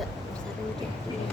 Enggak, besaran gitu.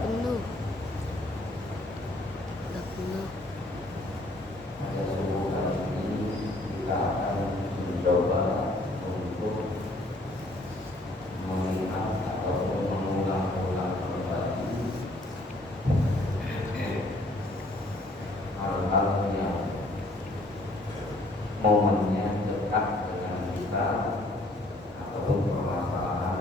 Penuh, udah penuh. Momennya dekat dengan kita ataupun permasalahan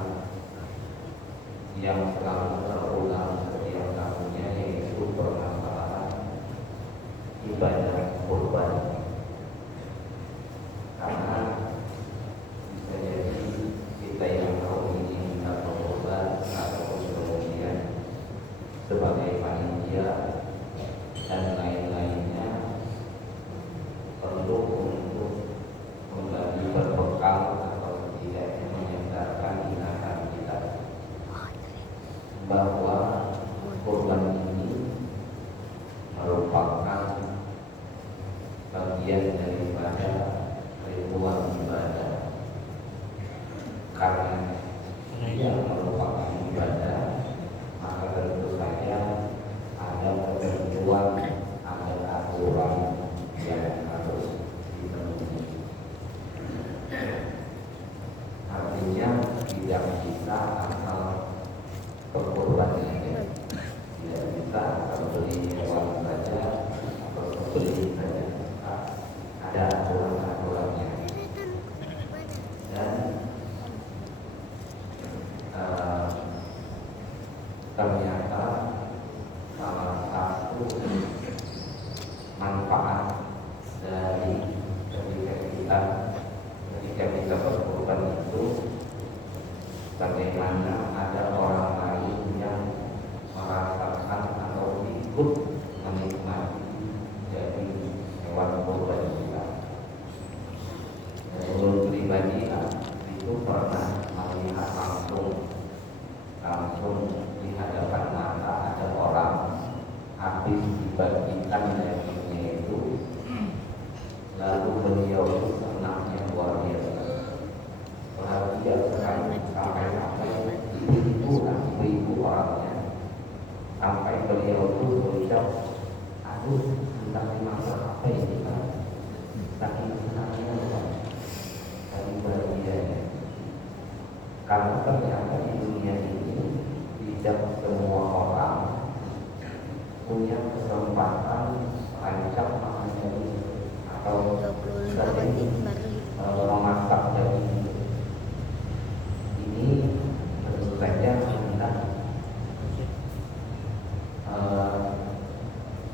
yang selalu terulang setiap tahunnya, yaitu permasalahan ibadah kurban. Karena bisa jadi kita yang tahun ini minta kurban ataupun kemudian sebagai panitia dan lain-lainnya perlu untuk kembali berbekal atau setidaknya menyadarkan ingatan kita bahwa kurban ini merupakan bagian daripada ritual ibadah. Karena dia merupakan ibadah, maka tentu saja ada ketentuan, ada aturan yang harus dipenuhi. Artinya tidak bisa asal berkorban saja, tidak bisa asal beli hewan saja atau beli saja. Ada aturan-aturannya. Dan ternyata salah satu manfaat dari ketika kita berkorban itu, bagaimana ada orang lain yang merasakan atau ikut menikmati jadi hewan kurban kita. Menurut pribadi itu pernah melihat langsung di hadapan mata ada orang habis dibagikan dagingnya itu, lalu beliau senangnya luar biasa, bahagia sekali sampai karena ternyata di dunia ini tidak semua orang punya kesempatan rancang menjadi atau 25 menit baru memasak daging. Ini tentu saja hendak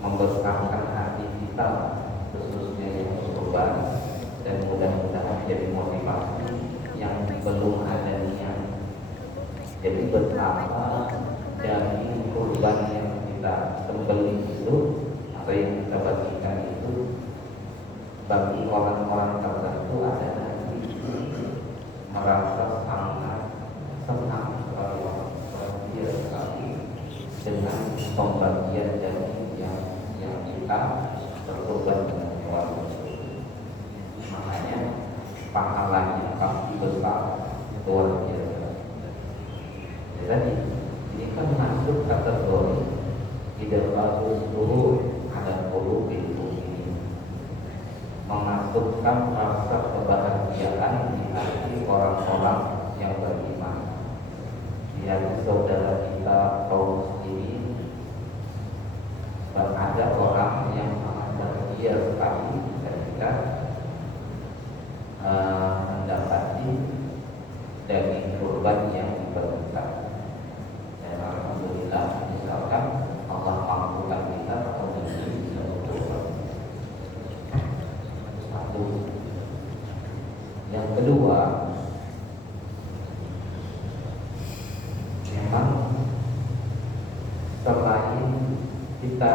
membesarkan hati kita, khususnya yang berkorban, dan mudah-mudahan jadi motivasi yang belum ada niat. Jadi betapa dari kurban yang kita sembelih itu atau yang kita bagikan itu bagi orang-orang tertentu adalah merasa sangat senang sekali dengan pembagian daging yang kita berkorban dengan hewan tersebut. Makanya pahalanya pasti besar, luar biasa. Jadi ini kan masuk kategori tidak bagus dulu ada dulu itu ini memasukkan rasa kebahagiaan di hati orang-orang yang beriman. Lihat saudara kita kaum muslimin, ada orang yang sangat bahagia sekali ketika mendapati daging kurban yang dibagikan. Dan alhamdulillah, misalkan Allah mampukan kita atau bisa berkurban. Satu. Yang kedua, memang selain kita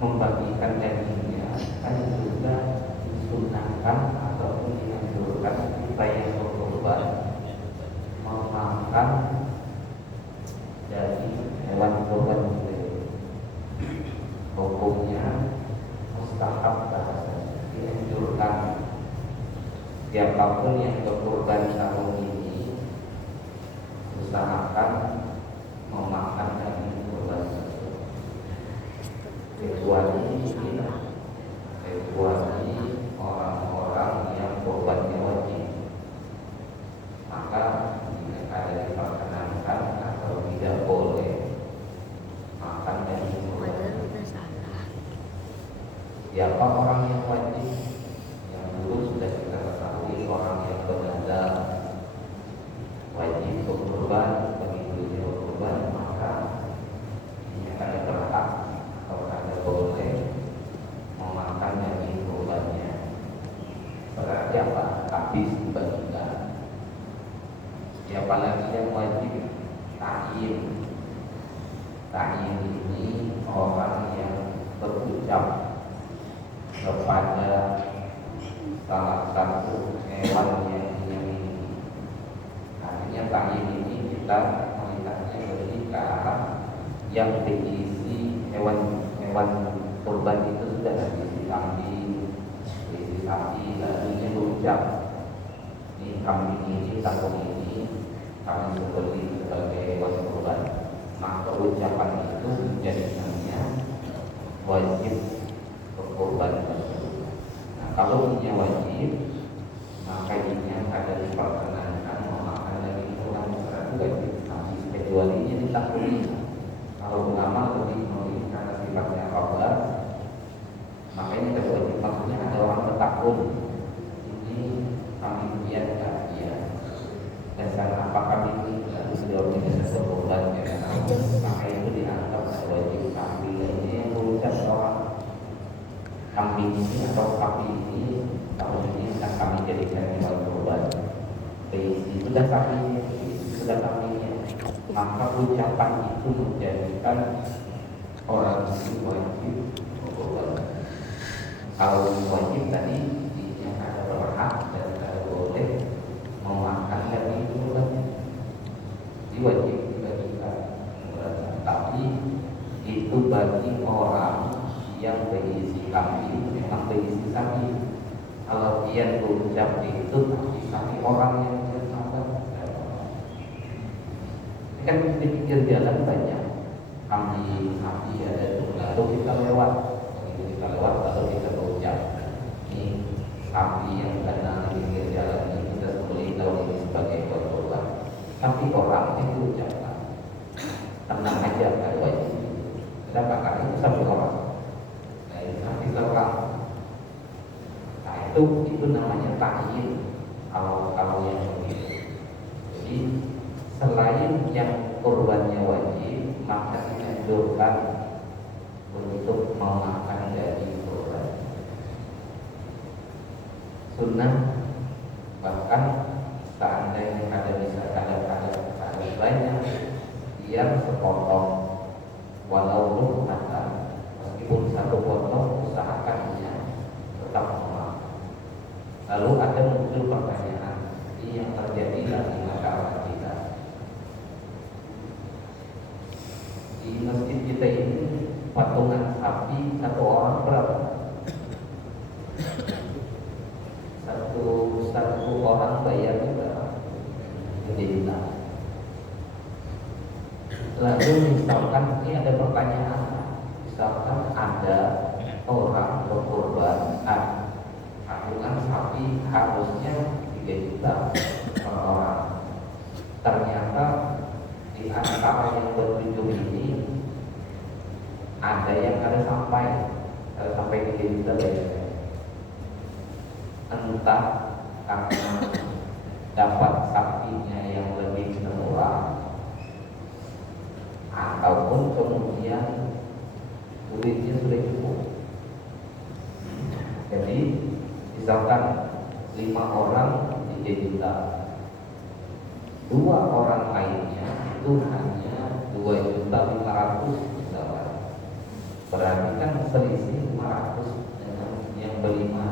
membagikan dagingnya, kan juga disunahkan ataupun dianjurkan kita yang berkorban memakan dari hewan kurban itu. Hukumnya mustahab, bahasa dianjurkan siapapun yang berkorban tahun ini usahakan memakan daging kurban tersebut, kecuali orang-orang yang kurbannya wajib, maka ada diperkenankan atau tidak boleh makan daging kurban. udah salah. Siapa orang yang wajib? Yang dulu sudah kita ketahui, orang yang bernazar wajib berkorban. Begitu dia berkorban, maka dia ada berhak atau ada boleh memakan daging kurbannya. Berarti apa? Habis dibagikan. Siapa lagi yang wajib? Ta'yin. Ta'yin ini orang yang berucap kepada salah satu hewan yang dia miliki. Artinya ta'yin ini kita melihatnya lebih ke arah yang diisi hewan kurban itu sudah diisi kambing, diisi sapi, lalu dia berucap, ini kambing ini, kambing ini kami sembelih sebagai hewan kurban. Maka ucapan itu menjadikannya wajib berkorban. Nah, kalau ini wajib, maka ini ada diperkenankan memakan daging kurban berarti wajib. Kecuali ini ditakwili. Kalau ulama lebih memilih karena sifatnya khabar, maka ini tidak wajib. Maksudnya ada orang bertakun, ini kami lihat enggak dia dasar apakah ini lalu sudah tidak berkorban ya, maka itu dianggap wajib. Kambing ini yang berucap orang kambing ini atau sapi ini tahun ini akan kami jadikan hewan kurban. Itu sudah sapinya, sudah kambingnya, maka ucapan itu menjadikan orang itu wajib berkorban. Kalau wajib tadi yang ada berhak dan ada boleh memakan daging kurbannya, diwajib dibagikan. Tapi itu bagi orang yang berisi kambing, memang berisi sapi. Kalau dia berucap itu tapi orang yang bersabar, ini kan di pinggir jalan banyak kambing, sapi ada itu, lalu kita lewat, lalu kita berucap, ini sapi yang kena di pinggir jalan ini kita sembelih tahun ini sebagai korban. mati orang itu jangan tenang aja, nggak wajib. Kenapa? Karena itu satu orang, nah itu mati seorang. Nah itu namanya ta'yin kalau yang begitu. Jadi selain yang kurbannya wajib, maka dianjurkan untuk memakan dari kurban. Sunnah, bahkan seandainya ada banyak yang sepotong walau luhmatan, meskipun satu potong usahakannya tetap memakan. Lalu ada muncul pertanyaan yang terjadi dalam masyarakat kita. Di masjid kita ini patungan sapi satu orang berapa? Satu orang bayarnya berapa? Jadi lalu misalkan ini ada pertanyaan, misalkan ada orang berkorban patungan sapi harusnya 3 juta per orang. Ternyata di antara yang bertujuh ini ada yang sampai 3 juta bayarnya. Entah karena dapat sapinya yang lebih murah, ataupun kemudian duitnya sudah cukup. Jadi misalkan 5 orang 3 juta, 2 orang lainnya itu hanya 2.500.000 misalkan. Berarti kan selisih 500 dengan yang berlima.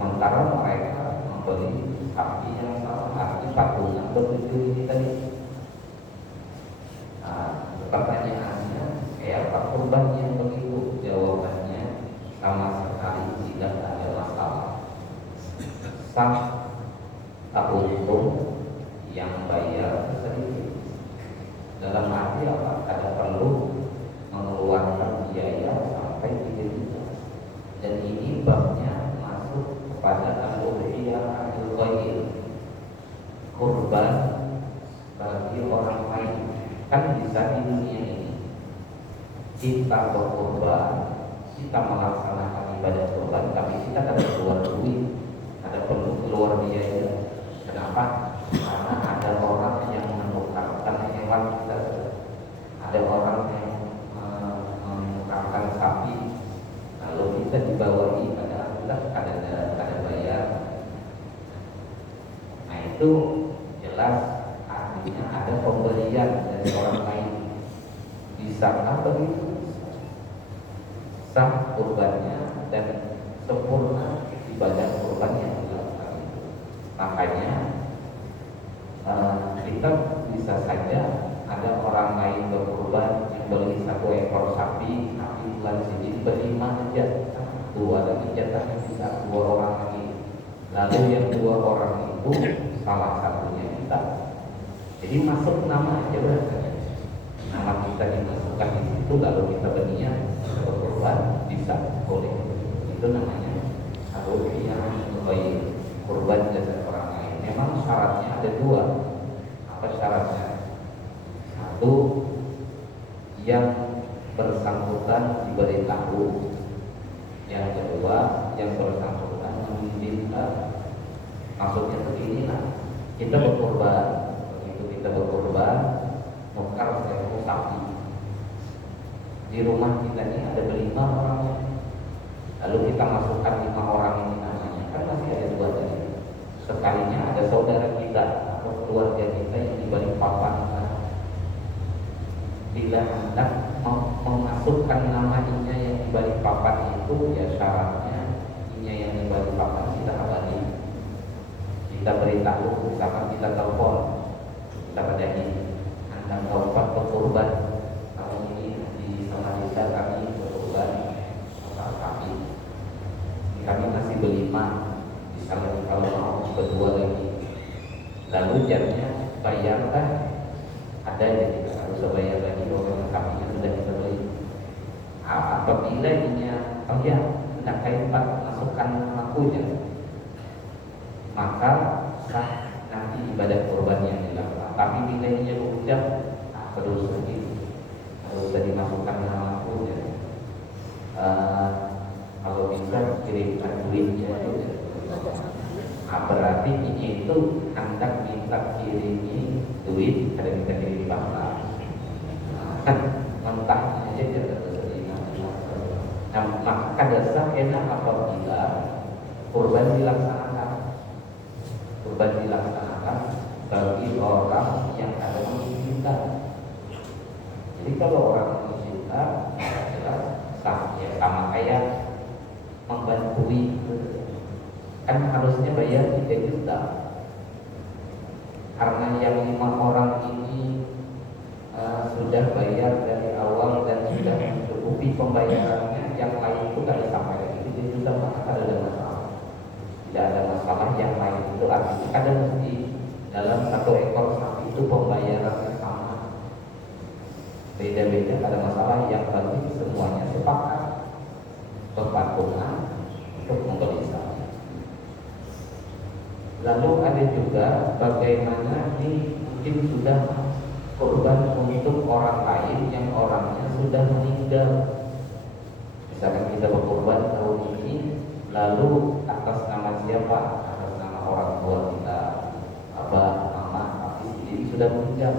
Sementara mereka membeli sapi yang sama, arti patungan bertujuh ini tadi. Nah, pertanyaannya, apa kurban yang begitu? Jawabannya sama sekali tidak ada masalah. Sah tak untung yang bayar sedikit. Dalam arti apa? Ada perlu mengeluarkan biaya sampai 3 juta. Dan ini babnya masuk kepada al-udhiyah al-ghair, kurban bagi orang lain. Kan bisa di dunia ini kita berkurban, kita melaksanakan ibadah kurban, tapi kita ada keluar duit, ada perlu keluar biaya. Kenapa? Karena ada orang yang menukarkan hewan kita, ada orang yang menukarkan sapi, lalu kita dibawahi ada bayar. Nah itu jelas artinya ada pemberian dari orang lain. Bisakah begitu? Sah kurbannya dan sempurna ibadah kurban yang dilakukan. Makanya kita bisa saja ada orang lain berkurban yang beli 1 ekor sapi, tapi bulan sini berlima aja, 2 lagi jatahnya bisa 2 orang lagi. Lalu yang 2 orang itu salah satunya kita. Jadi masuk nama aja berarti. Nama kita dimasukkan di situ, lalu kita berniat berkurban, bisa, boleh. Itu namanya al-udhiyah al-ghair, kurban jasa orang lain. Memang syaratnya ada 2. Apa syaratnya? 1, yang bersangkutan diberitahu. Yang kedua, yang bersangkutan mengizinkan. Maksudnya beginilah, kita berkorban, begitu kita berkorban, nukar 1.000 sapi. Di rumah kita ini ada 5 orangnya, lalu kita masukkan 5 orang ini namanya, kan masih ada 2 tadi. Sekalinya ada saudara kita atau keluarga kita yang di balik papan. Bila hendak memasukkan namanya yang di balik papan itu, ya syaratnya inya yang di balik papan kita kabari, kita beritahu, misalkan kita telepon, kita kadahi, Anda kawan berkorban tahun ini di sama desa kami berkorban maka kami masih berlima, misalnya kalau mau berdua lagi, lalu jamnya bayarkan, ada yang kita harus bayar lagi orang sapinya sudah kita beli. Apabila inya ya hendak kaitan masukkan akunya, maka sah nanti ibadah kurban yang dilakukan. jadinya berucap terus lagi harus dimasukkan nama aku ya. Kalau bisa kirimkan duitnya itu berarti ini itu hendak minta kirimi duit, ada minta kirimi pahala kan mentahnya aja tidak terima. Nah, maka dasar enak apabila kurban dilaksanakan bagi orang yang ada mengizinkan. Jadi kalau orang mengizinkan jelas sah ya, sama kayak membantui kan harusnya bayar 3 juta karena yang 5 orang ini sudah bayar dari awal dan sudah mencukupi pembayarannya, yang lain itu tidak sampai lagi 3 juta, maka ada masalah. Tidak ada masalah yang lain itu artinya ada mesti dalam 1 ekor sapi itu pembayarannya sama, beda-beda, ada masalah yang penting semuanya sepakat berpatungan untuk membeli sapi. Lalu ada juga bagaimana ini mungkin sudah kurban untuk orang lain yang orangnya sudah meninggal. Misalkan kita berkurban tahun ini, lalu atas nama siapa? Atas nama orang tua kita, abah, mama, tapi sendiri sudah meninggal.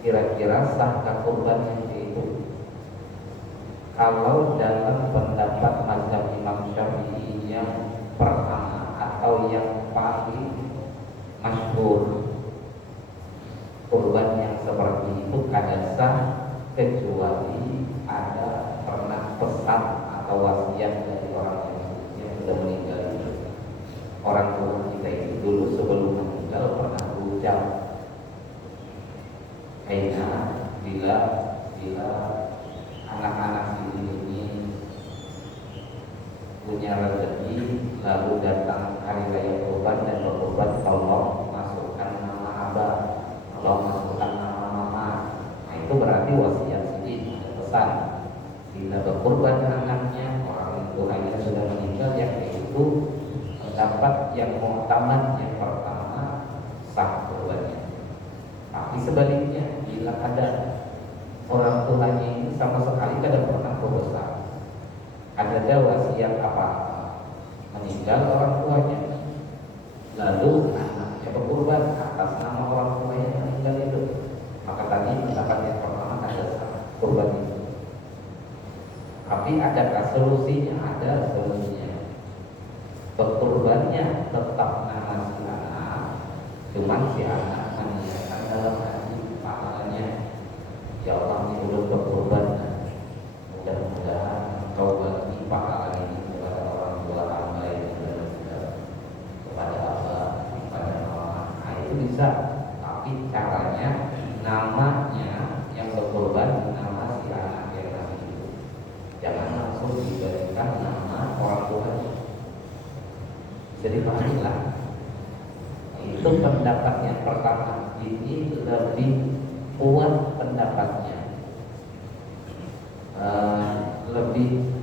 Kira-kira sahkah kurban yang itu? Kalau dalam pendapat mazhab Imam Syafi'i yang pertama atau yang paling masyhur, kurban yang seperti itu kada sah kecuali ada pernah pesan atau wasiat dari orang yang sudah meninggal. Orang tua kita itu dulu sebelum meninggal pernah berucap, bila anak-anak ini punya rezeki lalu datang hari raya kurban dan berkurban, tolong masukkan nama abah, tolong masukkan nama mama. Nah itu berarti wasiat sini ada pesan. Bila berkurban anaknya, orang tuanya sudah meninggal, yang itu mendapat yang muktamad yang pertama sah kurbannya. Tapi sebaliknya, bila ada orang tuanya ini sama sekali tidak pernah berbesar, ada wasiat apa, meninggal orang tuanya, lalu anaknya berkurban atas nama orang tuanya yang meninggal itu, maka tadi pendapat yang pertama ada kurban itu. Tapi adakah solusinya? Ada solusinya. Berkurbannya tetap nama si anak, cuman si anak meninggalkan dalam hati pahalanya, ya Allah ini belum berkurban, mudah-mudahan Engkau bagi pahala ini kepada orang tua hamba yang sudah meninggal, kepada abah, kepada mama. Nah itu bisa, tapi caranya namanya yang berkorban nama si anak yang masih hidup, jangan langsung diberikan nama orang tuanya. Jadi dipahami lah. Itu pendapat yang pertama, ini lebih kuat pendapatnya, lebih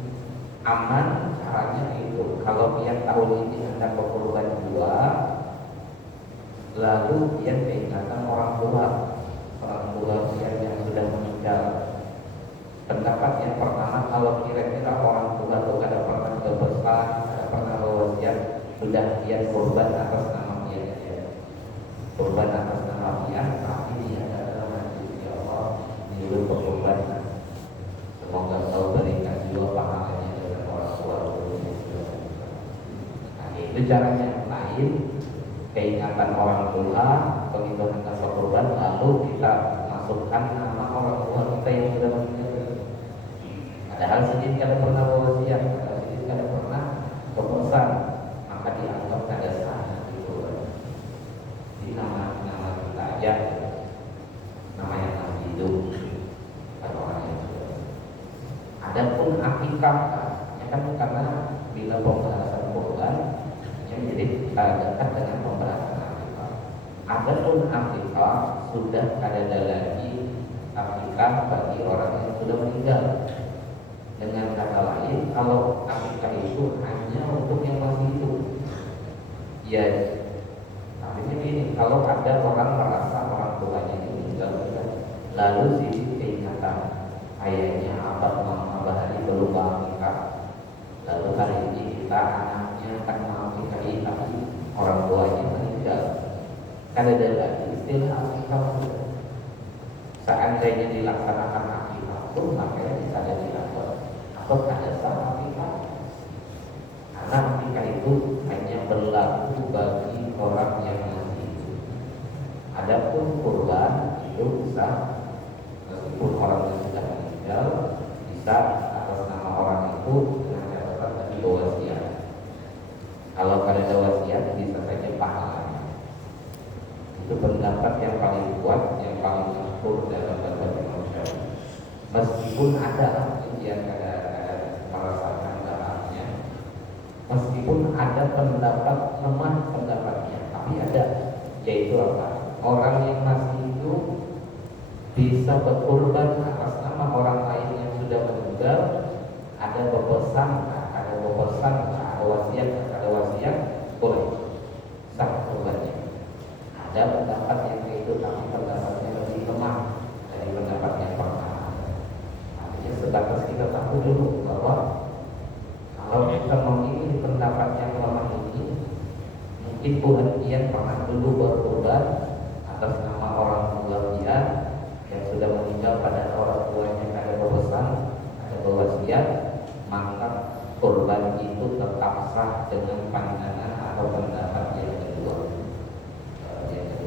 aman caranya itu. Kalau yang tahun ini hendak berkorban 2, lalu dia keingatan orang tua yang sudah meninggal. Pendapat yang pertama, kalau kira-kira orang tua itu ada pernah berbesar, ada pernah berwasiat, sudah dia korban atas nama dia, korban atas nama dia, tapi dia adalah nanti ya Allah niru berkorban. Semoga Engkau berikan juga pahalanya dengan orang tua dulu. Nah itu caranya. Lain keingatan orang tua, begitu hendak berkorban, lalu kita masukkan nama orang tua kita yang sudah meninggal. Padahal sedikit kada pernah berwasiat, padahal sedikit kada pernah berpesan, maka dianggap kada sah itu. Di nama kita aja, nama yang masih hidup, pada orang yang sudah. Adapun akikah, ya kan karena bila pembahasan kurban, ya jadi kita dekat dengan pembahasan akikah. Adapun akikah sudah ada lagi akikah bagi orang yang sudah meninggal. Dengan kata lain, kalau akikah itu hanya untuk yang masih hidup, ya artinya ini, kalau ada orang merasa Lalu Siti keingatan ayahnya abah mama bahari belum nikah. Lalu hari ini kita anaknya kan mau nikahi tapi orang tuanya meninggal. Kan ada lagi istilah akikah. Seandainya dilaksanakan akikah pun makanya bisa jadi apa? Atau ada salah akikah? Karena akikah itu hanya berlaku bagi orang yang masih hidup. Adapun kurban itu bisa meskipun orang yang sudah meninggal bisa atas nama orang itu dengan catatan tadi wasiat. Kalau ada wasiat bisa saja pahalanya. Itu pendapat yang paling kuat, yang paling masyhur dalam mazhab Imam Syafi'i. Meskipun ada yang kadang-kadang merasakan dalamnya, meskipun ada pendapat lemah pendapatnya, tapi ada, yaitu apa? Orang yang masih hidup bisa berkorban atas nama orang lain yang sudah meninggal. Ada bepesan, ada wasiat, boleh sah korbannya. Ada pendapat yang itu tapi pendapatnya lebih lemah dari pendapat yang pertama. Artinya sebatas kita tahu dulu bahwa kalau kita memilih pendapat yang lemah ini, mungkin Tuhan pernah dulu berkorban atas nama orang tua dia yang sudah meninggal pada orang tuanya ada berpesan, ada berwasiat, maka korban itu tetap sah dengan pandangan atau pendapat yang kedua.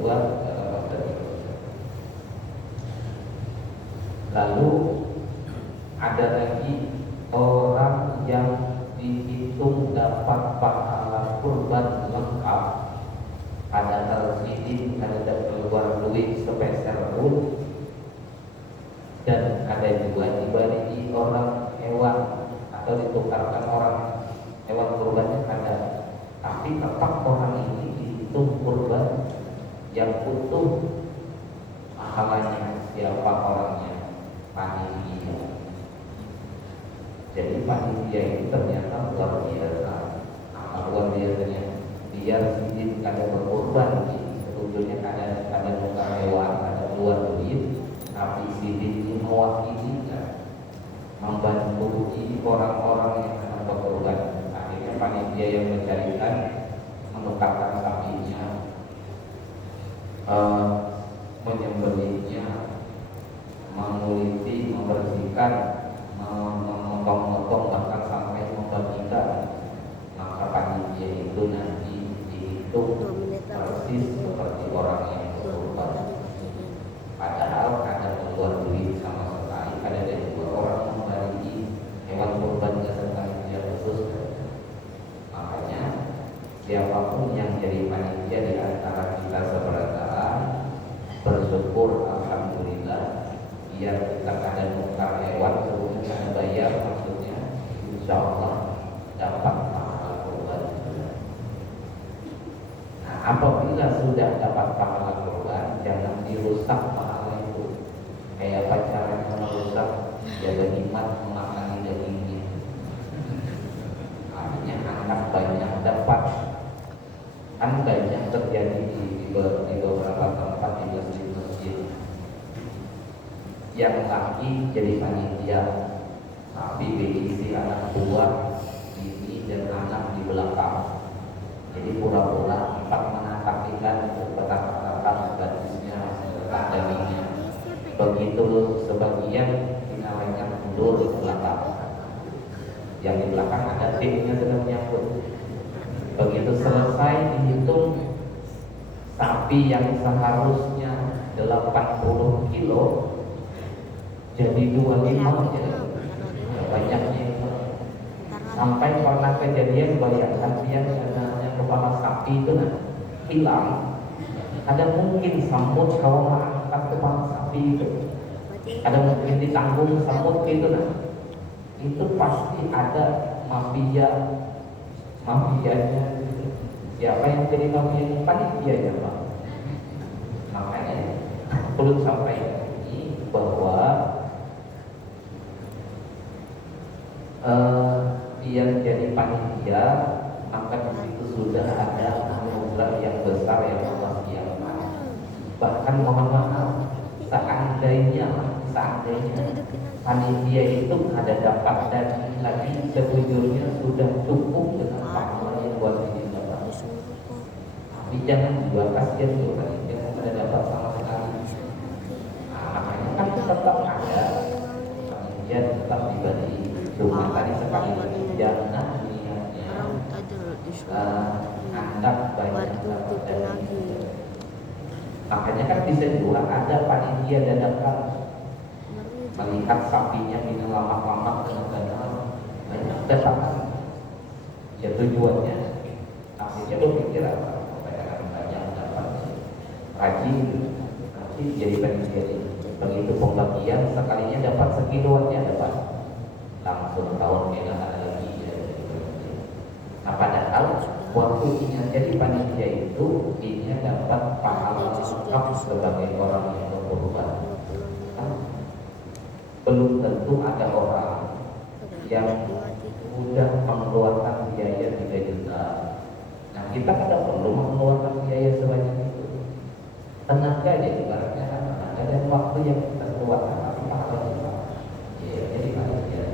Dalam mazhab itu. Lalu ada lagi orang yang dihitung dapat pahala kurban lengkap, padahal sidin ada keluar duit sepeser pun, dan ada juga diberi orang hewan atau ditukarkan orang hewan kurbannya ada, tapi tetap orang ini dihitung kurban yang utuh pahalanya siapa orangnya? Panitia. Jadi panitia itu ternyata luar biasa. Luar biasanya biar sidin kada berkorban, sebetulnya ada tukar hewan, ada keluar duit, tapi sidin ini mewakili membantu orang-orang yang akan berkorban. Akhirnya panitia yang mencarikan, menukarkan sapinya, menyembelihnya, menguliti, membersihkan, memotong-motong, bahkan sampai membagikan. Maka panitia itu nanti dihitung persis seperti orang yang berkorban. Padahal ada keluar duit sama sekali, ada juga orang membagi hewan kurban dengan panitia khusus. Makanya siapapun yang jadi panitia di antara kita seberantara, bersyukur alhamdulillah, biar kita ada nukar hewan sebelum kita bayar, maksudnya insya Allah dapat pahala kurban. Nah, apabila sudah dapat pahala kurban, jangan dirusak pahala itu. Kayak pacaran merusak, jaga nikmat mengamani dagingnya. Artinya anak banyak dapat. Kan banyak terjadi di beberapa tempat di masjid-masjid. Yang laki jadi panitia, tapi berisi anak buah, ini dan anak di belakang. Jadi pura-pura empat menatakikan petang-petang gadisnya, dagingnya. Begitu sebagian dinamakan mundur ke belakang. Yang di belakang ada timnya sedang menyambut. Begitu selesai dihitung, sapi yang seharusnya 80 kilo jadi 25 ya. Banyaknya itu. Sampai pernah kejadian, bayangkan dia sebenarnya kepala sapi itu hilang. Ada mungkin samut kalau mengangkat kepala sapi itu. Ada mungkin ditanggung samut itu itu pasti ada mafianya. Siapa yang jadi mafia? Panitianya, Pak. Makanya perlu sampaikan ini bahwa dia jadi panitia, maka di situ sudah ada anugerah yang besar yang Allah siapkan. Bahkan mohon maaf, seandainya seandainya panitia itu ada dapat daging lagi, sejujurnya sudah cukup dengan pahala yang buat ini dapat. Tapi jangan juga kasihan tuh panitia ada dapat sama sekali. Nah, makanya kan tetap ada panitia tetap diberi cuma tadi sekali lagi jangan niatnya anak banyak dapat daging. Makanya kan bisa juga ada panitia dadakan melihat sapinya minum lama-lama kadang-kadang banyak datangan. Ya tujuannya akhirnya berpikir apa? Supaya banyak dapat rajin jadi panitia ini. Begitu pembagian sekalinya dapat sekiloannya dapat langsung tahun kena ada lagi ya. Nah padahal waktu ingat jadi panitia itu dia dapat pahala lengkap sebagai orang yang berkorban. Belum tentu ada orang yang mudah mengeluarkan biaya 3 juta. Nah kita tidak perlu mengeluarkan biaya sebanyak itu. Tenaga aja ibaratnya kan tenaga dan waktu yang kita keluarkan tapi pahala juga. Ya, jadi panitia.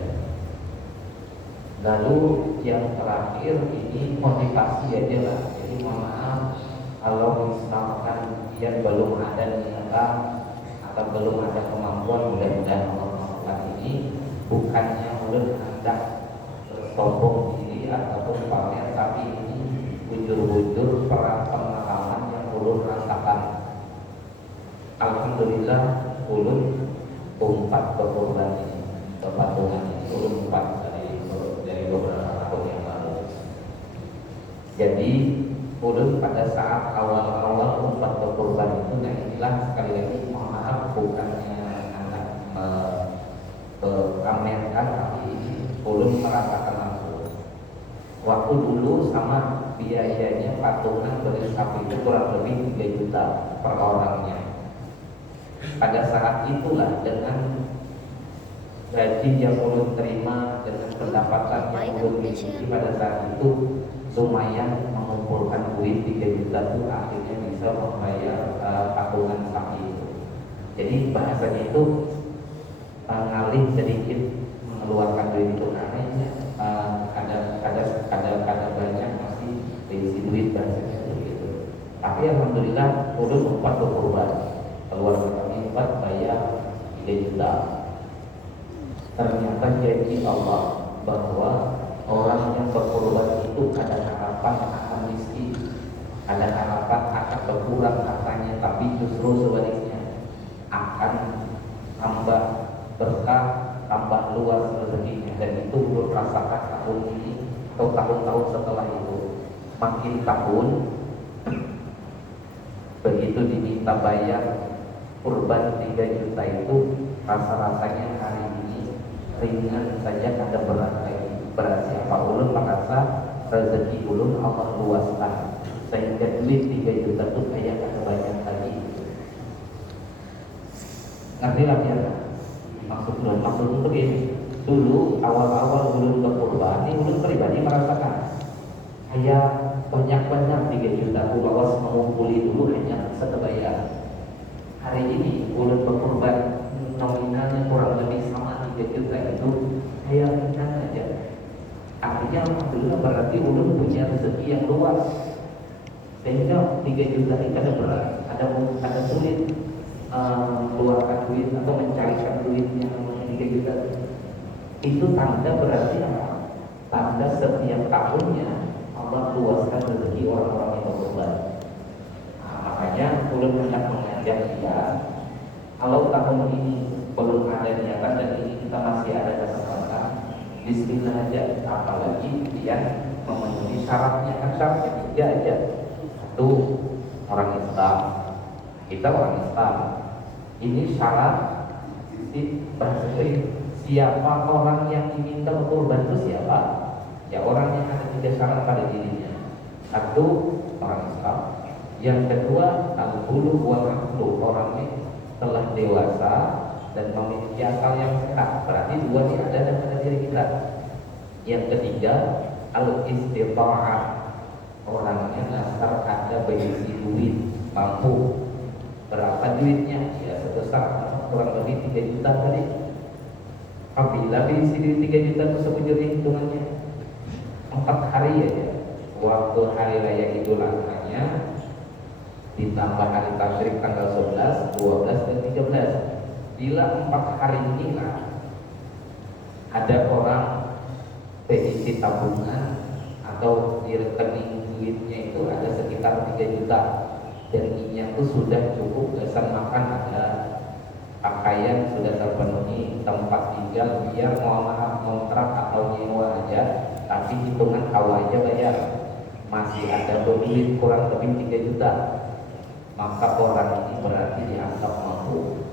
Lalu yang terakhir ini motivasi aja lah. Jadi mohon maaf kalau misalkan dia belum ada niatan atau belum ada kemampuan, mudah-mudahan Allah melakukan ini bukannya ulun hendak bersombong diri ataupun pamer, tapi ini bujur-bujur pengalaman yang ulun rasakan. Alhamdulillah ulun umpat berkorban ini, berpatungan ini ulun umpat dari beberapa tahun yang lalu. Jadi ulun pada saat awal-awal umpat berkorban itu, nah inilah sekali lagi mohon maaf bukannya anak pamerkan, tapi ulun merasakan langsung. Waktu dulu sama biayanya patungan beli sapi itu kurang lebih 3 juta per orangnya. Pada saat itulah dengan gaji yang ulun terima, dengan pendapatan yang ulun miliki pada saat itu lumayan mengumpulkan duit 3 juta itu akhirnya bisa membayar patungan sapi itu. Jadi bahasanya itu ngalih sedikit mengeluarkan duit itu karena ada banyak masih diisi duit bahasanya begitu. Tapi alhamdulillah ulun umpat berkorban, keluarga kami umpat bayar 3 juta. Ternyata janji Allah bahwa orang yang berkorban itu ada harapan akan miskin, ada harapan akan berkurang hartanya, tapi justru sebaliknya akan tambah berkah, tambah luas rezekinya. Dan itu belum rasakan tahun ini atau tahun-tahun setelah itu. Makin tahun begitu diminta bayar kurban 3 juta itu, rasa-rasanya hari ini ringan saja, ada berat lagi. Berarti apa? Ulun merasa rezeki ulun Allah luaskan sehingga duit 3 juta itu kayak ada banyak lagi. Ngerti lah ya? Maksud untuk ini dulu awal-awal ulun berkorban ini ulun pribadi merasakan kayak banyak-banyak 3 juta aku bawas mengumpuli dulu hanya setebayar. Hari ini ulun berkorban nominalnya kurang lebih sama 3 juta itu kayak ringan aja. Artinya alhamdulillah berarti ulun punya rezeki yang luas sehingga 3 juta ini ada berat, ada sulit mengeluarkan duit atau mencarikan duit yang 3 juta. Itu tanda berarti apa? Tanda setiap tahunnya Allah luaskan rezeki orang-orang yang berkorban. Nah, makanya ulun hendak mengajak dia, kalau tahun ini belum ada niatan dan ini kita masih ada kesempatan, bismillah aja. Apalagi dia memenuhi syaratnya, kan syaratnya 3 aja. Satu, orang Islam, kita orang Islam. Ini syarat bahasa siapa orang yang diminta berkorban itu siapa? Ya orang yang ada 3 syarat pada dirinya. Satu, orang Islam. Yang kedua, al-bulugh wal aqlu, orangnya telah dewasa dan memiliki akal yang sehat. Berarti 2 ini ada pada diri kita. Yang ketiga, al-istita'ah, orangnya dasar ada berisi duit, mampu. Berapa duitnya? Ya sebesar kurang lebih 3 juta tadi. Apabila berisi 3 juta itu sebujurnya hitungannya 4 hari aja. Waktu hari raya Idul Adha-nya ditambah hari tasyrik tanggal 11, 12 dan 13. Bila 4 hari inilah ada orang berisi tabungan atau di rekening duitnya itu ada sekitar 3 juta dan ininya itu sudah cukup dasar makan, ada pakaian sudah terpenuhi, tempat tinggal biar mau kontrak atau nyewa aja, tapi hitungan awal aja bayar, masih ada duit kurang lebih 3 juta, maka orang ini berarti dianggap mampu.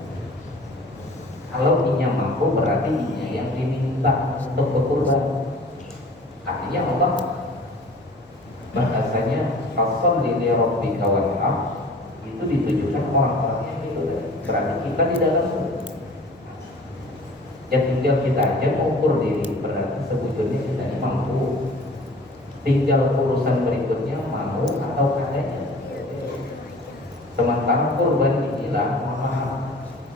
Kalau inya mampu berarti inya yang diminta untuk berkurban. Artinya Allah bahasanya fasholli li rabbika wanhar itu ditujukan orang-orang yang itu. Berarti kita di dalam ya tinggal kita aja ukur diri, berarti sebetulnya kita ini mampu. Tinggal urusan berikutnya mau atau adanya. Sementara kurban inilah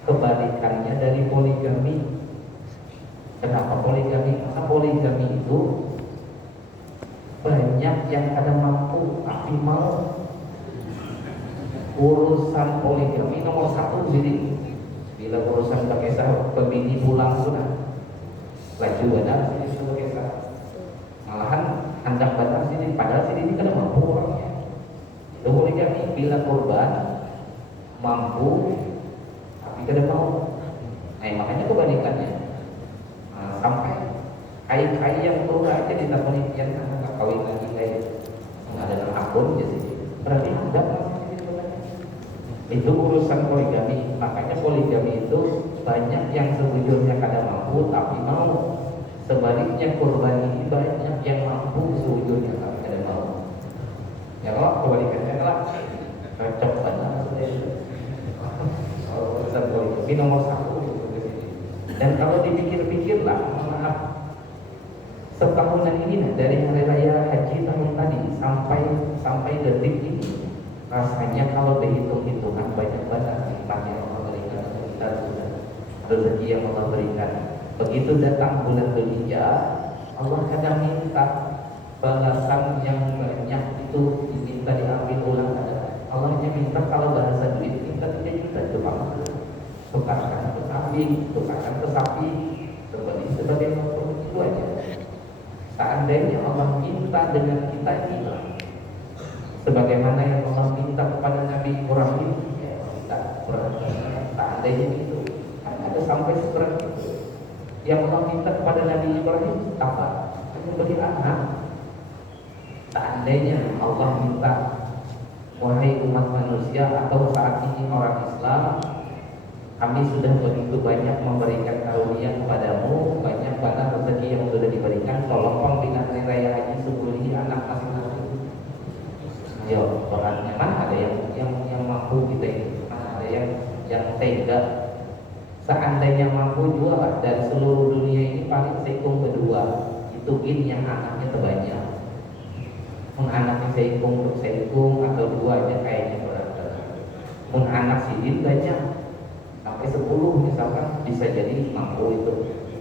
kebalikannya dari poligami. Kenapa poligami? Karena poligami itu banyak yang kadang mampu tapi mau. Urusan poligami nomor 1 jadi bila urusan berkisah pembini pulang sudah laju benar sini berkisah, malahan hendak benar sini padahal sini kadang mampu orangnya. Itu poligami. Bila kurban mampu tapi kadang mau. Nah makanya kebalikannya. Sampai kai-kai yang turun aja ditakoni yang nggak kawin lagi kayak nggak ada akun jadi berarti hendak itu urusan poligami. Makanya poligami itu banyak yang sebujurnya kadang mampu tapi mau. Sebaliknya kurban ini banyak yang mampu sebujurnya tapi kadang mau. Ya kalau kebalikannya kalau cocok benar urusan poligami nomor 1. Dan kalau dipikir-pikirlah, maaf, setahunan ini dari hari raya haji tahun tadi sampai detik ini, rasanya kalau dihitung-hitungan banyak banget nikmat yang Allah berikan untuk kita, sudah rezeki yang Allah berikan. Begitu datang bulan Dzulhijjah, Allah kadang minta balasan yang banyak itu diminta diambil ulang. Allah hanya minta kalau bahasa duit minta 3 juta coba tukarkan ke kambing, tukarkan ke sapi, sebagai makhluk itu aja. Seandainya Allah minta dengan kita ini, sebagaimana yang Allah minta kepada Nabi Ibrahim, ya kita berarti seandainya itu kan ada sampai seperti itu. Yang Allah minta kepada Nabi Ibrahim apa? Memberi anak. Seandainya Allah minta, wahai umat manusia atau saat ini orang Islam, kami sudah begitu banyak memberikan karunia kepadamu, banyak banget rezeki yang sudah diberikan, tolong pembina hari raya haji syukuri anak masing-masing. Ayo, beratnya mana ada yang mampu kita ini, mana ada yang tega. Seandainya mampu jual dan seluruh dunia ini paling seikung kedua, itu in yang anaknya terbanyak. Anaknya seikung atau 2 aja kayaknya berat. Anak sidin banyak sampai 10 misalkan bisa jadi mampu itu.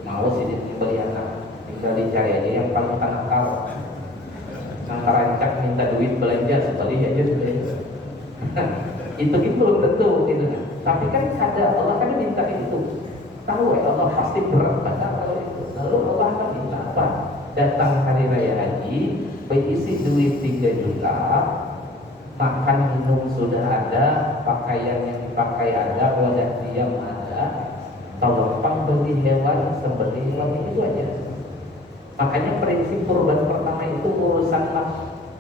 Mau sidin beli anak, tinggal dicari aja yang paling nakal. Yang terancak minta duit belanja sekali aja sudah. Itu belum tentu gitu. Tapi kan ada Allah kan minta itu. Tahu ya Allah pasti berat banget kalau itu. Lalu Allah akan minta apa? Datang hari raya haji, berisi duit 3 juta, makan minum sudah ada, pakaian yang dipakai ada, wadah diam ada, tolong beli hewan seperti itu aja. Makanya prinsip kurban pertama itu urusan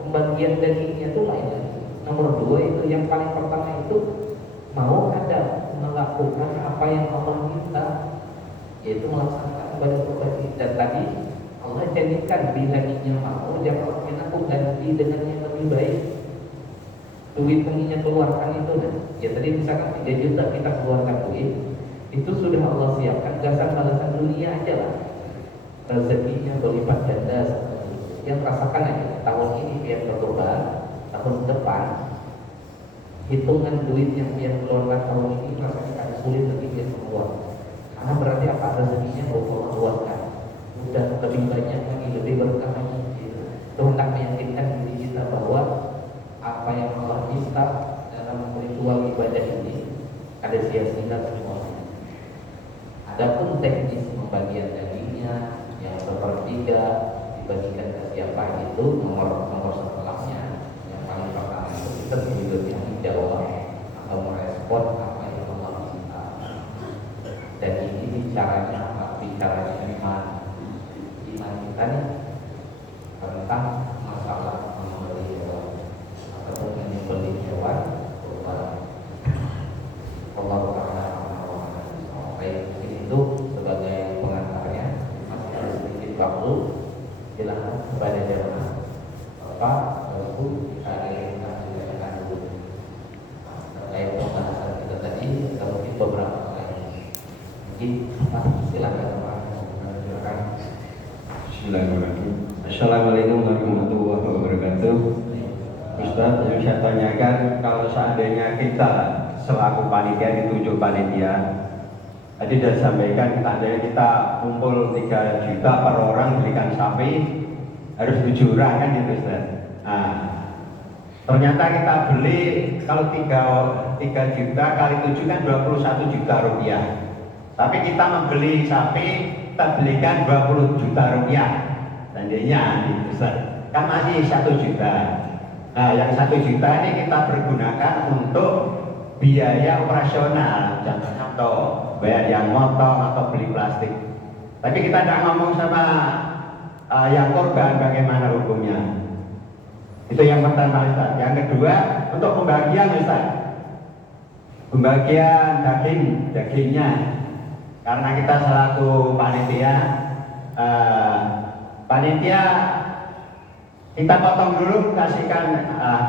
pembagian dagingnya itu lain. Nomor 2 itu yang paling pertama itu mau ada melakukan apa yang Allah minta, yaitu melaksanakan ibadah kurban. Dan tadi Allah jadikan bila ingin mau jangan aku ganti dengan yang lebih baik. Duit yang keluarkan itu ya tadi misalkan 3 juta kita keluarkan duit, itu sudah Allah siapkan dasar balasan dunia aja lah. Rezekinya berlipat ganda. Yang rasakan aja tahun ini biar berkorban, tahun depan hitungan duit yang dia keluarkan tahun ini rasanya sulit lagi dia keluar. Karena berarti apa, rezekinya Allah luaskan, udah lebih banyak lagi, lebih berkah lagi. Itu hendak meyakinkan diri kita bahwa apa yang Allah minta dalam ritual ibadah ini ada sia-sia semuanya. Adapun teknis pembagian dagingnya yang sepertiga dibagikan ke siapa itu nomor setelahnya. Yang paling pertama itu kita sebetulnya menjawab atau merespon apa yang Allah minta. Dan ini bicaranya apa? Bicaranya iman. Iman kita nih tentang masalah membeli hewan atau menyembelih hewan kurban. Allah Taala baik, itu sebagai pengantarnya. Masih ada sedikit waktu, silakan kepada jemaah Bapak, Ibu, kita silakan dulu terkait pembahasan kita tadi atau mungkin beberapa lain. Mungkin Pak, silakan Pak. Silakan. Bismillahirrahmanirrahim. Assalamualaikum warahmatullahi wabarakatuh. Ustaz, yang saya tanyakan, kalau seandainya kita selaku panitia ditunjuk panitia, tadi sudah sampaikan tandanya kita kumpul 3 juta per orang belikan sapi, harus 7 orang kan itu Ustaz. Nah, ternyata kita beli kalau 3 juta kali 7 kan 21 juta rupiah. Tapi kita membeli sapi, kita belikan 20 juta rupiah. Tandanya Ustaz, kan masih 1 juta. Nah, yang 1 juta ini kita pergunakan untuk biaya operasional, contoh bayar yang motor atau beli plastik. Tapi kita tidak ngomong sama yang korban bagaimana hukumnya. Itu yang pertama Ustaz. Yang kedua, untuk pembagian Ustaz, pembagian dagingnya, karena kita selaku panitia, kita potong dulu, kasihkan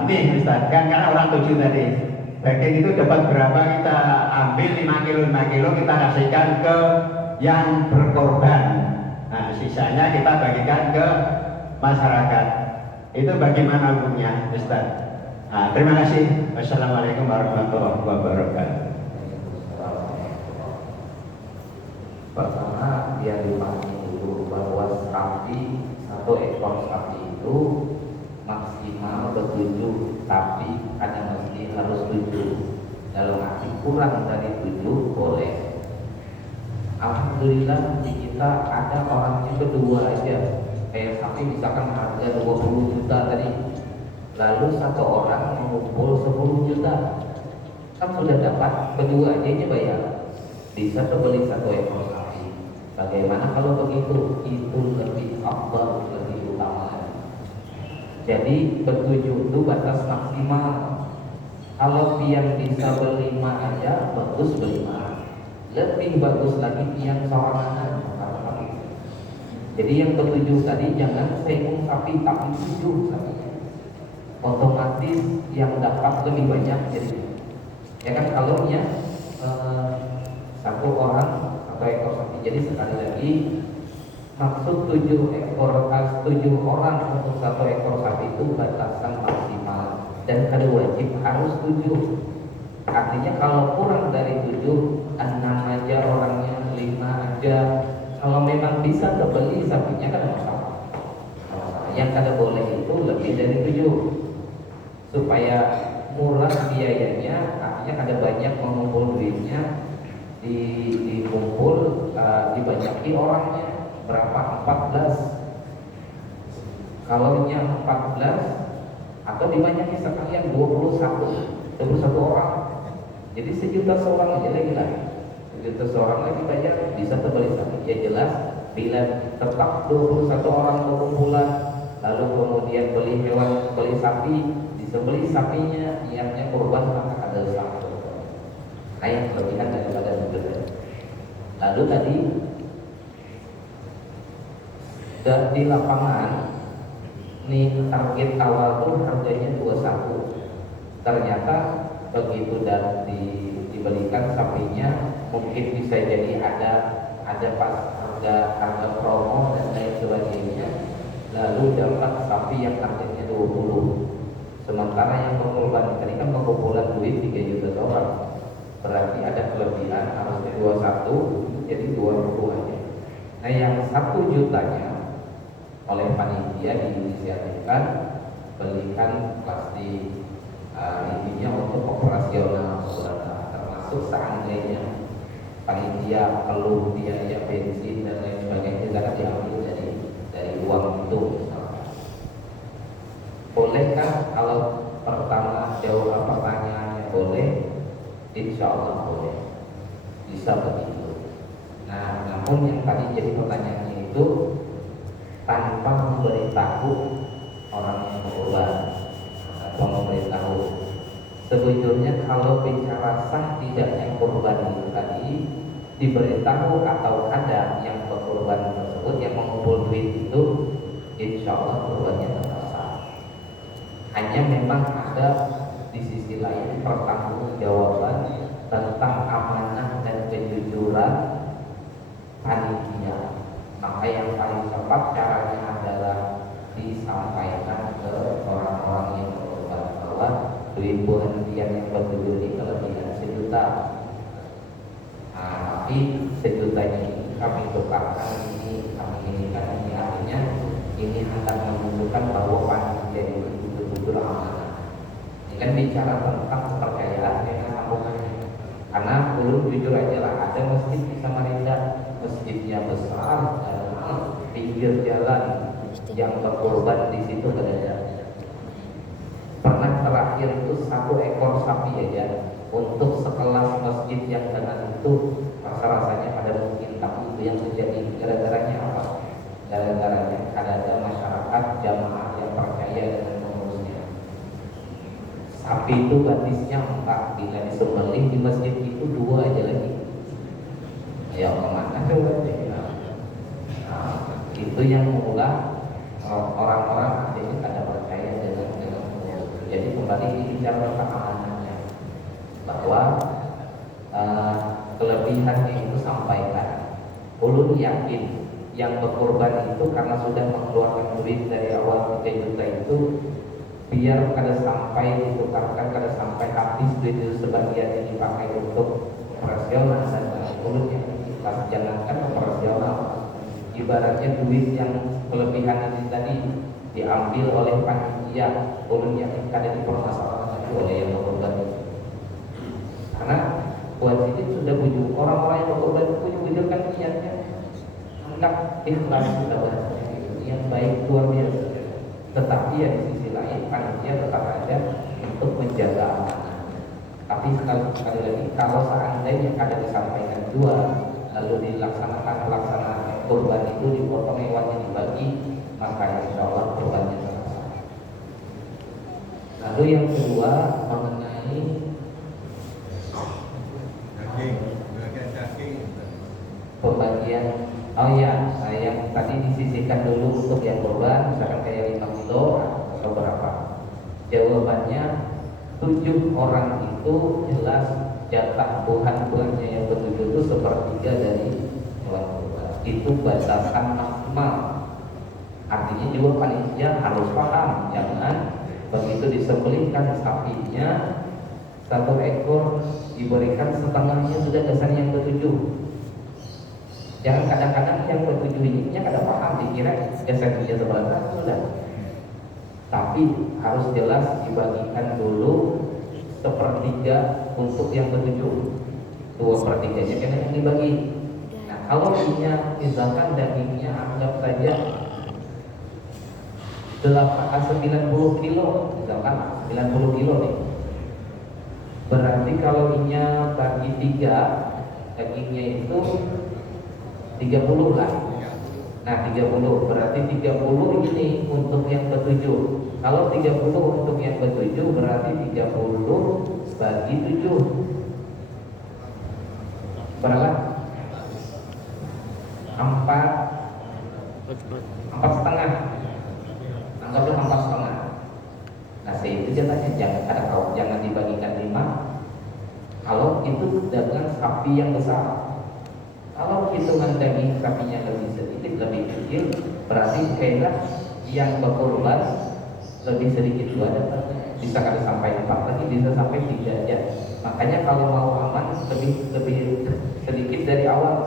ini Ustaz, kan karena orang 7 tadi daging itu dapat berapa, kita ambil 5 kilo kita kasihkan ke yang berkorban. Nah, sisanya kita bagikan ke masyarakat. Itu bagaimana hukumnya Ustaz? Nah, terima kasih. Wassalamualaikum warahmatullahi wabarakatuh. Pertama, dia dipahami dulu bahwa sapi, 1 ekor sapi itu maksimal ke-7, tapi hanya mesti harus 7. Dalam arti kurang dari 7 boleh. Alhamdulillah di kita ada orangnya kedua aja. Kayak sapi misalkan harga 20 juta tadi, lalu 1 orang mengumpul 10 juta, kan sudah dapat kedua aja bayar. Bisa beli 1 ekor sapi. Bagaimana kalau begitu? Itu lebih afdal, lebih utama. Jadi ke-7 itu batas maksimal. Kalau pian bisa berlima aja, bagus berlima. Lebih bagus lagi pian sorangan. Jadi yang ke-7 tadi jangan seekor sapi, tapi 7 sapinya. Otomatis yang dapat lebih banyak jadi. Ya kan kalau ya 1 orang 1 ekor sapi. Jadi sekali lagi maksud 7 orang untuk 1 ekor sapi itu batasan maksimal, dan kada wajib harus 7. Artinya kalau kurang dari 7, 6 aja orangnya, 5 aja. Kalau memang bisa kebeli sapinya kan masalah. Yang kada boleh itu lebih dari 7 supaya murah biayanya, artinya kada banyak mengumpul duitnya, dikumpul dibanyaki orangnya. Berapa? 14. Kalau yang 14 atau dibanyaki sekalian 21 orang. Jadi 1 juta seorang aja lagi lah. 1 juta seorang lagi bayar, bisa terbeli sapi. Ya jelas bila tetap 21 orang berkumpulan, lalu kemudian beli hewan, beli sapi, disembelih sapinya, niatnya kurban, maka ada satu. Nah, yang kelebihan daripada itu. Lalu tadi di lapangan nih target awal tuh harganya 21. Ternyata begitu dan dibelikan sapinya, mungkin bisa jadi ada pas harga promo dan lain sebagainya, lalu dapat sapi yang harganya 20. Sementara yang berkorban ini kan pengumpulan duit 3 juta seorang, berarti ada kelebihan berlebihan, harusnya 21, jadi 20 aja. Nah yang 1 jutanya oleh panitia diinisiatifkan belikan plastik intinya untuk operasional saudara, termasuk seandainya panitia perlu biaya bensin dan lain sebagainya juga akan diambil dari uang itu misalkan. Bolehkah kalau pertama jawab pertanyaannya boleh? Insya Allah boleh, bisa begitu. Nah namun yang tadi jadi pertanyaannya itu tanpa memberitahu orang yang berkorban, tanpa memberitahu. Sebetulnya kalau bicara sah tidaknya korban itu tadi diberitahu atau ada yang berkorban tersebut yang mengumpul duit itu, insya Allah korbannya tetap sah. Hanya memang ada di sisi lain pertanggungjawaban tentang amanah dan kejujuran panitia. Maka yang paling tepat caranya adalah disampaikan ke orang-orang yang berkorban bahwa duit penghentian yang bertujuh ini kelebihan 1 juta. Nah, tapi 1 jutanya ini kami tukarkan ini, kami inikan ini, artinya ini akan menunjukkan bahwa panitia itu betul-betul amanah. Ini kan bicara tentang kepercayaan dengan sambungannya. Karena belum jujur aja lah, ada masjid di Samarinda, masjidnya besar, pinggir jalan yang berkorban di situ ada. Pernah terakhir itu 1 ekor sapi aja untuk sekelas masjid yang dengan itu rasa-rasanya pada mungkin, tapi itu yang terjadi gara-garanya apa? Gara-garanya ada masyarakat jamaah yang percaya dengan pengurusnya. Sapi itu batisnya 4, bila disembelih di masjid itu 2 aja lagi. Ya kemana coba? Nah, itu yang mengulang orang-orang akhirnya ada percaya dengan jadi kembali bicara tentang amanahnya bahwa kelebihannya itu sampaikan. Ulun yakin yang berkorban itu karena sudah mengeluarkan duit dari awal 3 juta itu, biar kada sampai ditukarkan, kada sampai habis duit itu sebagian yang dipakai untuk operasional dan ulun yang ikhlas, jangankan operasional, ibaratnya duit yang kelebihan ini tadi diambil oleh panitia, ulun yang kada dipermasalahkan lagi oleh yang berkorban. Karena buat ini sudah bujuk orang-orang yang berkorban bujuk kan niatnya hendak ikhlas sudah bahasanya gitu, yang baik luar biasa. Tetapi ya di sisi lain panitia tetap ada untuk menjaga amanah. Tapi sekali lagi kalau seandainya kada disampaikan dua lalu dilaksanakan pelaksanaan kurban itu dipotong hewannya dibagi, maka insya Allah kurbannya selesai. Lalu yang kedua mengenai pembagian, oh ya, yang tadi disisihkan dulu untuk yang kurban, misalkan kayak 5 kilo atau berapa? Jawabannya 7 orang itu jelas jatah buahnya yang betul itu sepertiga dari hewan kurban. Itu batasan maksimal. Artinya juga panitia harus paham, jangan begitu disembelihkan sapinya 1 ekor diberikan setengahnya sudah dasar yang ketujuh. Jangan kadang-kadang yang ketujuh ini kada paham, dikira dasarnya sebelah sudah. Tapi harus jelas dibagikan dulu 1/3 untuk yang ketujuh, 2/3-nya kan yang dibagi. Nah kalau punya misalkan dagingnya anggap saja 90 kilo, misalkan 90 kilo nih, berarti kalau inya bagi 3 dagingnya itu 30 lah. Nah 30 berarti 30 ini untuk yang ketujuh. Kalau 30 untuk yang ketujuh berarti 30 bagi 7 berapa? 4,5. Anggaplah 4,5. Nah itu jatahnya jangan dibagikan 5. Kalau itu dengan sapi yang besar. Kalau hitungan daging sapinya lebih sedikit, lebih kecil, berarti kayaknya yang berkorban lebih sedikit juga datangnya. Bisa kada sampai 4 lagi, bisa sampai 3 jam. Makanya kalau mau aman lebih sedikit dari awal.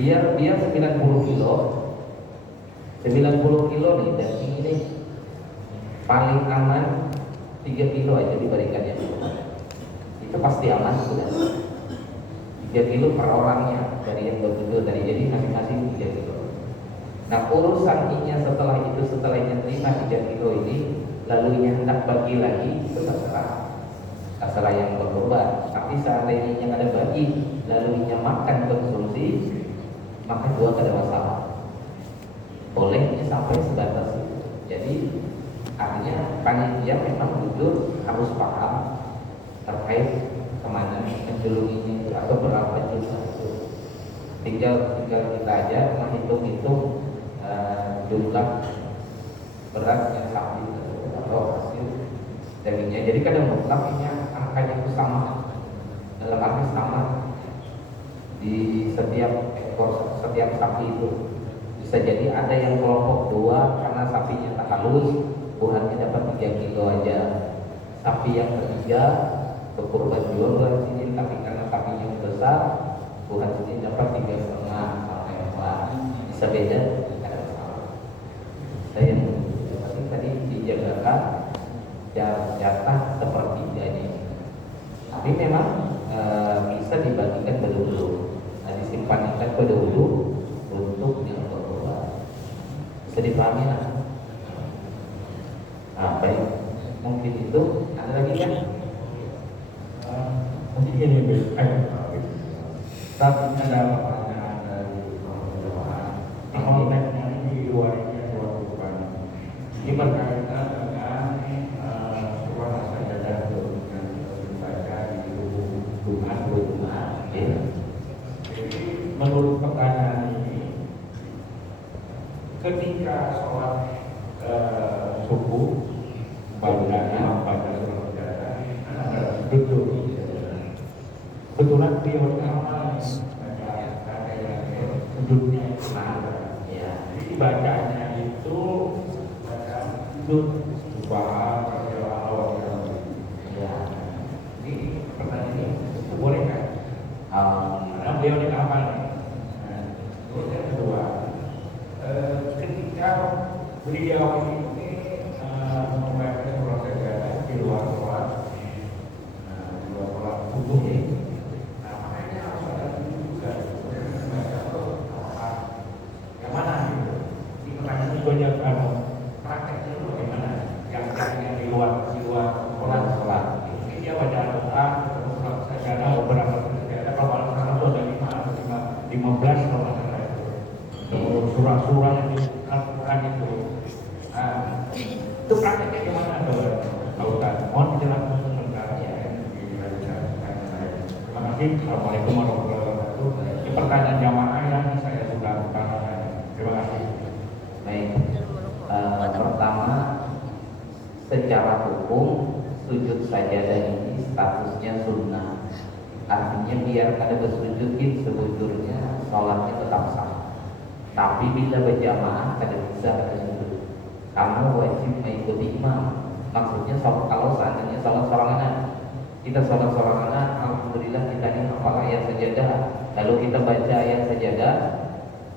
Biar 90 kilo nih, dan ini paling aman 3 kilo aja diberikannya. Itu pasti aman sudah. 3 kilo per orangnya dari yang betul tadi, jadi masing-masing 3 kilo. Nah urusan inya setelah inya terima 3 kilo ini, lalu inya hendak bagi lagi, itu terserah yang berkorban. Tapi seandainya inya ada bagi, lalu inya makan konsumsi, maka juga tidak ada masalah. Bolehnya sampai sebatas itu. Jadi artinya panitia memang jujur harus paham terkait kemana menjulunginya itu atau berapa jumlah itu. Tinggal kita aja menghitung-hitung jumlah berat yang sapi atau hasil dagingnya. Jadi kadang mutlak ini angkanya itu sama, dalam arti sama di setiap ekor, setiap sapi itu. Bisa jadi ada yang kelompok 2 karena sapinya tak halus, buahnya dapat 3 kilo aja. Sapi yang ketiga berkorban juga sini, tapi karena sapinya besar, buah sini dapat 3,5 sampai 4. Bisa beda, tidak ada masalah. Saya tadi dijagakan jatah sepertiganya. Tapi memang bisa dibagikan berdulu. Nah, disimpankan berdulu untuk yang berkorban. Bisa dipahami lah. Nah, baik, mungkin itu ada lagi kan? Mungkin ini tapi ada pertanyaan dari kalau ini di luar korban ini berkaitan dengan sebuah sajadah yang dibaca di rumah. Jadi menurut pertanyaan ini, ketika sholat subuh pada duduk kebetulan beliau sama sudutnya Ya. jadi bacanya itu baca sudut subah Ya. ini pertanyaan ini boleh kan? Karena beliau di kamar. Terus yang kedua, ketika beliau ini membaca surat sajadah di luar sholat subuh ini, makanya harus ada juga membaca yang mana gitu. Di pertanyaan itu banyak prakteknya itu bagaimana? Yang di luar sholat. Ini dia baca doa, ketemu surat sajadah beberapa sajadah. Kalau sekarang itu ada 5 atau 15 kalau nggak salah itu. Surah-surah yang dilakukan itu. Nah, itu prakteknya gimana Pak Ustaz? Mohon dijelaskan selengkapnya. Terima kasih. Assalamualaikum warahmatullahi wabarakatuh. Ini pertanyaan jamaah yang saya sudah utarakan. Terima kasih. Baik. Pertama, secara hukum sujud sajadah ini statusnya sunnah. Artinya biar ada bersujud sebetulnya sholatnya tetap sah. Tapi bila berjamaah kada bisa ada sujud. Kamu wajib mengikuti imam. Maksudnya kalau seandainya sholat sorangan, kita sholat sorangan, alhamdulillah kita ini hafal ayat sajadah, lalu kita baca ayat sajadah,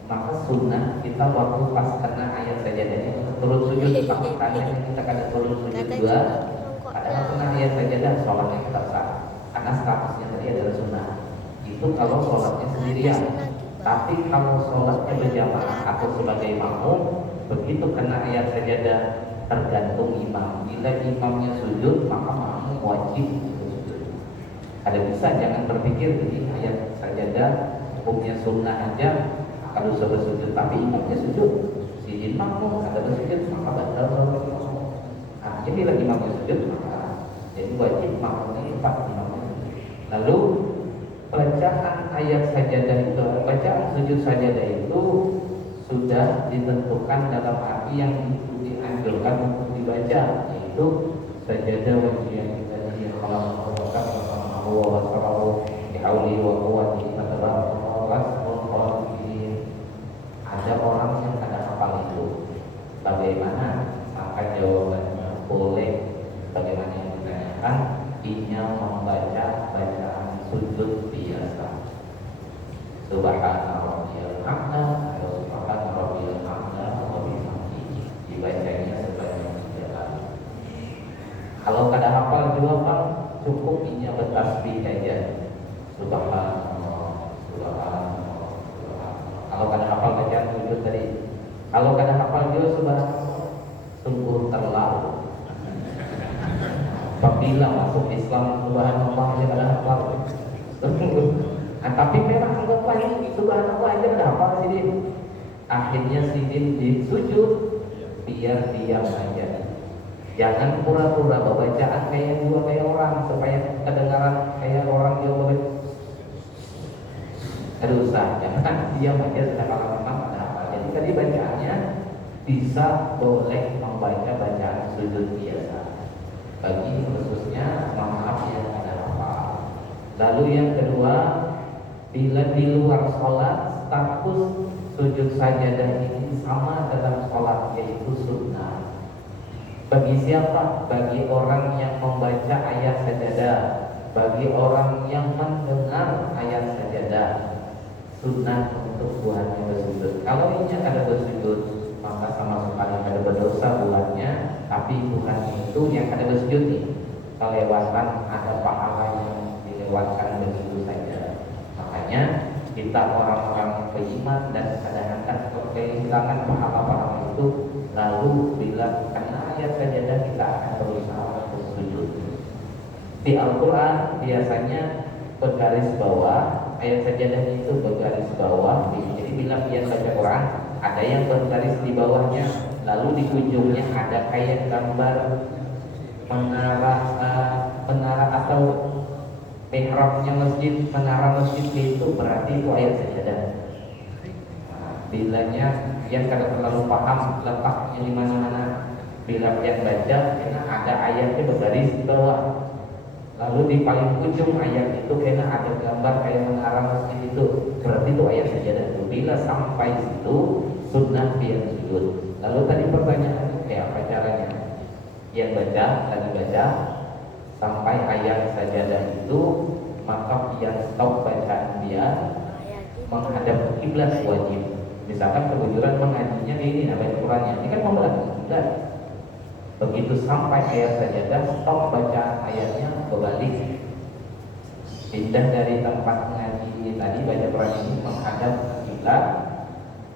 maka sunnah kita waktu pas kena ayat sajadahnya turun sujud. Tapi tandanya kita kada turun sujud juga, padahal kena ayat sajadah, sholatnya tetap sah karena statusnya tadi adalah sunnah. Itu kalau sholatnya sendirian. Tapi kalau sholatnya berjamaah atau sebagai makmum, begitu kena ayat sajadah tergantung imam. Bila imamnya sujud, maka makmum wajib sujud. Ada bisa, jangan berpikir jadi ayat sajadah hukumnya sunnah aja kalau sudah bersujud, tapi imamnya sujud, si makmum ada bersujud, maka batal sholat makmum. Nah, jadi bila imamnya sujud, maka jadi wajib makmumnya lepas imamnya. Lalu bacaan ayat sajadah itu, bacaan sujud sajadah itu sudah ditentukan dalam arti yang dianjurkan untuk dibaca, yaitu sajadah wajib dari kalau ada orang yang kada hafal itu, bagaimana? Maka jawabannya boleh, bagaimana yang ditanyakan hanya membaca bacaan sujud biasa. Subhana rabbiyal a'la atau subhana rabbiyal a'la wa bihamdihi, dibacanya sebanyak 3 kali. Kalau kada hafal juga Pak, cukup inya bertasbih aja. Subhanallah, subhanallah, subhanallah. Kalau kada hafal bacaan sujud tadi, kalau kada hafal juga subhanallah, sungguh terlalu. Apabila masuk Islam subhanallah aja kada hafal. Nah, tapi memang anggaplah ini subhanallah aja kada hafal Sidin. Akhirnya Sidin di sujud biar diam aja. Jangan pura-pura bacaan kayak orang supaya kedengaran kayak orang yang baca. Ada usaha, jangan diam aja sedangkan memang ada apa. Jadi tadi bacaannya bisa boleh membaca bacaan sujud biasa. Bagi khususnya maaf yang ada apa. Lalu yang kedua, bila di luar sholat status sujud sajadah ini sama dalam sholat, yaitu sunnah. Bagi siapa? Bagi orang yang membaca ayat sajadah, bagi orang yang mendengar ayat sajadah, sunnah untuk buatnya bersujud. Kalau ini ada bersujud, maka sama sekali ada berdosa buatnya. Tapi bukan itu yang ada bersujud nih, kelewatan, ada pahala yang dilewatkan begitu saja. Makanya kita orang-orang beriman dan kadang-kadang kehilangan pahala-pahala itu, lalu bila karena ayat sajadah kita akan berusaha bersujud. Di Al-Quran biasanya bergaris bawah, ayat sajadah itu bergaris bawah. Jadi bila dia baca Quran, ada yang bergaris di bawahnya, lalu di ujungnya ada kayak gambar menara atau mihrabnya masjid, menara masjid, itu berarti itu ayat sajadah. Nah, bilanya yang kadang terlalu paham letaknya di mana-mana, bila yang baca karena ada ayatnya bergaris di bawah, lalu di paling ujung ayat itu karena ada gambar kayak menara masjid, itu berarti itu ayat sajadah. Bila sampai situ sunnah biar sujud. Lalu tadi pertanyaan kayak apa caranya? Yang baca, lagi baca sampai ayat sajadah itu, maka dia stop bacaan dia, menghadap kiblat wajib. Misalkan kebetulan mengajinya ini baca Qurannya, ini kan membelah kiblat. Begitu sampai ayat sajadah, stop bacaan ayatnya, berbalik, pindah dari tempat mengaji ini tadi baca Quran ini menghadap kiblat.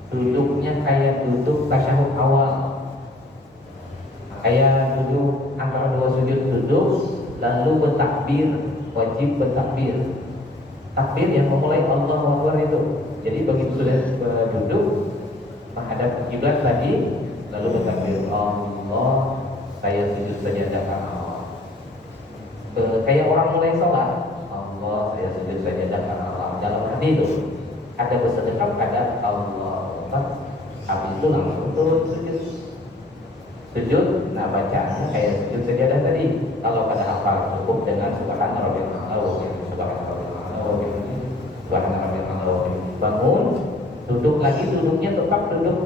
Duduknya kayak duduk tasyahud awal, kayak duduk antara dua sujud duduk, lalu bertakbir, wajib bertakbir. Takbir yang memulai Allahu Akbar itu. Jadi begitu sudah duduk menghadap kiblat tadi, lalu bertakbir, Allah, saya sujud sajadah karena Allah. Kayak orang mulai sholat, Allah, saya sujud sajadah karena Allah. Dalam hati itu ada bersedekap, ada Allah. Habis itu langsung turun sujud. Nah, bacaannya kayak sujud sajadah tadi. Kalau pada hafal cukup dengan subhana rabbiyal a'la wa bihamdihi, subhana rabbiyal a'la wa bihamdihi, subhana rabbiyal a'la wa bihamdihi. Bangun, duduk lagi, duduknya tetap duduk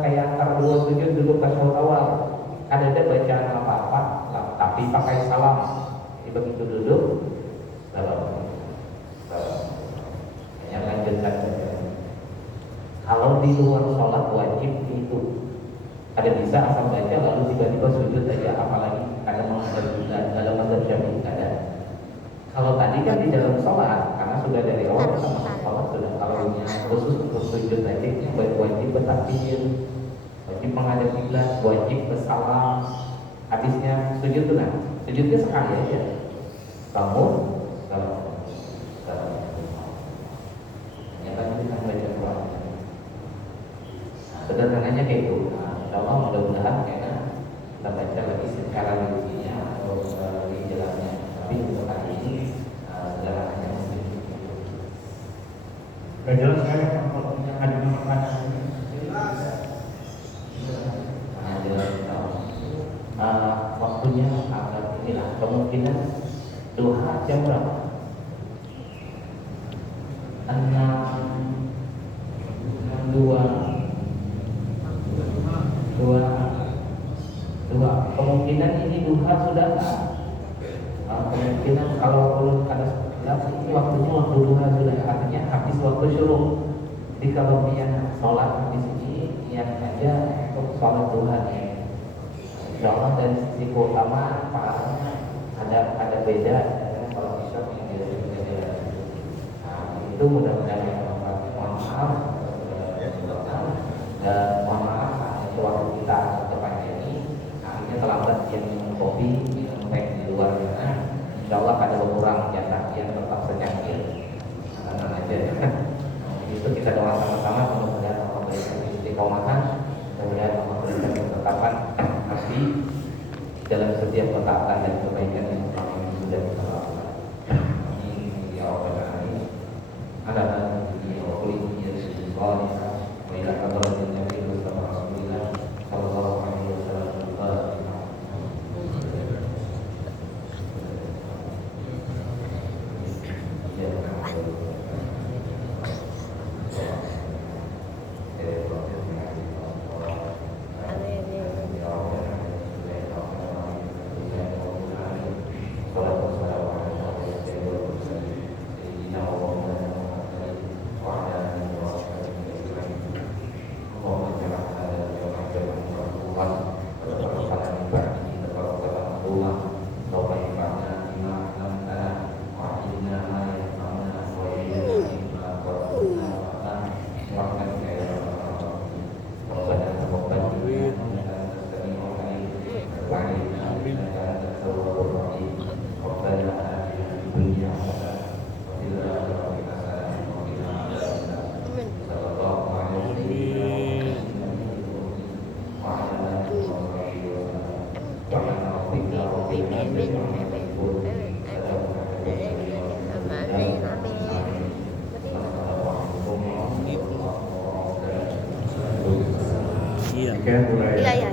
kayak antara dua sujud, duduk tasyahud awal. Ada bacaan apa-apa, tapi pakai salam. Jadi begitu duduk, salam. Yang lanjutkan saja. Kalau di luar sholat wajib itu ada bisa asal baca lalu tiba-tiba sujud saja, apalagi ada menghadap kiblat dalam mazhab Syafi'i ada. Kalau tadi kan di dalam sholat, karena sudah dari awal sama sholat sudah, kalau khusus untuk sujud saja wajib bertakbir, wajib menghadap kiblat, wajib bersalam. Habisnya sujud tuh, nah sujudnya sekali aja, bangun, salam. Yang tadi kita baca Quran. Sederhananya kayak itu. Nah, insya Allah mudah-mudahan karena kita baca lagi secara rincinya atau lebih jelasnya. Tapi untuk hari ini sederhananya mungkin itu. Gak jelas saya kalau punya ada makanan. Nah, jelas waktunya agak inilah, kemungkinan duha jam berapa? 2 kemungkinan ini duha sudah tak? Kemungkinan kemungkinan kalau ulun kada gelap ini waktunya waktu duha sudah, artinya habis waktu syuruk. Jadi kalau dia sholat di sini niat aja untuk sholat duha nih. Insyaallah dari sisi keutamaan pahalanya ada beda kalau bisa yang beda. Nah, itu mudah-mudahan yang mohon maaf dan mohon maaf waktu kita depannya ini akhirnya terlambat yang minum kopi, minum teh di luar sana. Insyaallah ada berkurang jatah yang tetap senyakir. Tenang aja ya. Itu kita doa sama-sama mudah-mudahan Allah berikan istiqomahan, mudah-mudahan Allah berikan ketetapan hati dalam setiap ketaatan dan kebaikan yang sudah kita lakukan. Amin ya rabbal alamin. Ada dunia wa kulli yasir salihah wa ila hadratin nabi Muhammad Rasulullah sallallahu alaihi wasallam. Mulai Iya,